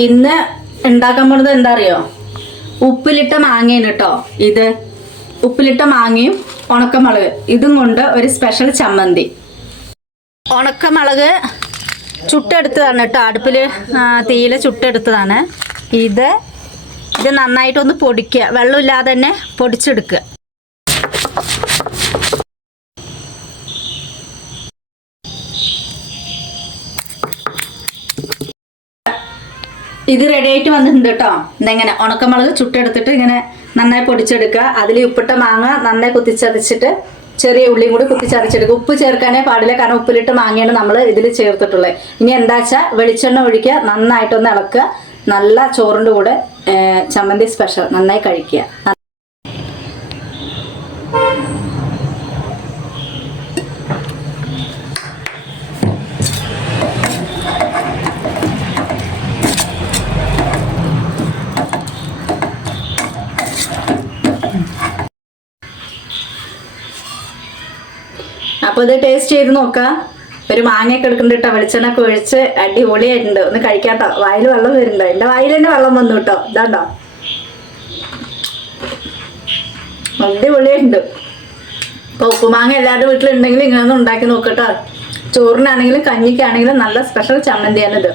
ഇന്ന് ഉണ്ടാക്കാൻ പോണത് എന്താ അറിയോ? ഉപ്പിലിട്ട മാങ്ങയാണ് കേട്ടോ. ഇത് ഉപ്പിലിട്ട മാങ്ങയും ഉണക്കമുളക് ഇതും കൊണ്ട് ഒരു സ്പെഷ്യൽ ചമ്മന്തി. ഉണക്കമുളക് ചുട്ടെടുത്തതാണ് കേട്ടോ, അടുപ്പിൽ തീയിൽ ചുട്ടെടുത്തതാണ്. ഇത് നന്നായിട്ടൊന്ന് പൊടിക്കുക, വെള്ളമില്ലാതെ തന്നെ പൊടിച്ചെടുക്കുക. ഇത് റെഡി ആയിട്ട് വന്നിട്ടുണ്ട് കേട്ടോ. ഇതെങ്ങനെ ഉണക്കമുളക് ചുട്ടെടുത്തിട്ട് ഇങ്ങനെ നന്നായി പൊടിച്ചെടുക്കുക. അതിൽ ഉപ്പിട്ട മാങ്ങ നന്നായി കുത്തിച്ചതച്ചിട്ട് ചെറിയ ഉള്ളിയും കൂടി കുത്തിച്ചതച്ചെടുക്കുക. ഉപ്പ് ചേർക്കാനേ പാടില്ല, കാരണം ഉപ്പിലിട്ട് മാങ്ങയാണ് നമ്മൾ ഇതിൽ ചേർത്തിട്ടുള്ളത്. ഇനി എന്താ വെച്ചാൽ വെളിച്ചെണ്ണ ഒഴിക്കുക, നന്നായിട്ടൊന്ന് ഇളക്കുക. നല്ല ചോറിൻ്റെ കൂടെ ചമ്മന്തി സ്പെഷ്യൽ നന്നായി കഴിക്കുക. അപ്പോൾ ഇത് ടേസ്റ്റ് ചെയ്ത് നോക്കാം. ഒരു മാങ്ങയൊക്കെ എടുക്കുന്നുണ്ട് കേട്ടോ, വെളിച്ചെണ്ണൊക്കെ ഒഴിച്ച് അടിപൊളിയായിട്ടുണ്ട്. ഒന്ന് കഴിക്കാട്ടോ. വായിൽ വെള്ളം വരുന്നുണ്ടോ? എൻ്റെ വായിൽ തന്നെ വെള്ളം വന്നു കേട്ടോ. ഇതാണ്ടോ, അടിപൊളിയായിട്ടുണ്ട്. അപ്പോൾ ഉപ്പുമാങ്ങ എല്ലാവരുടെ വീട്ടിലുണ്ടെങ്കിൽ ഇങ്ങനെ ഒന്ന് ഉണ്ടാക്കി നോക്കട്ടോ. ചോറിനാണെങ്കിലും കഞ്ഞിക്കാണെങ്കിലും നല്ല സ്പെഷ്യൽ ചമ്മന്തിയാണിത്.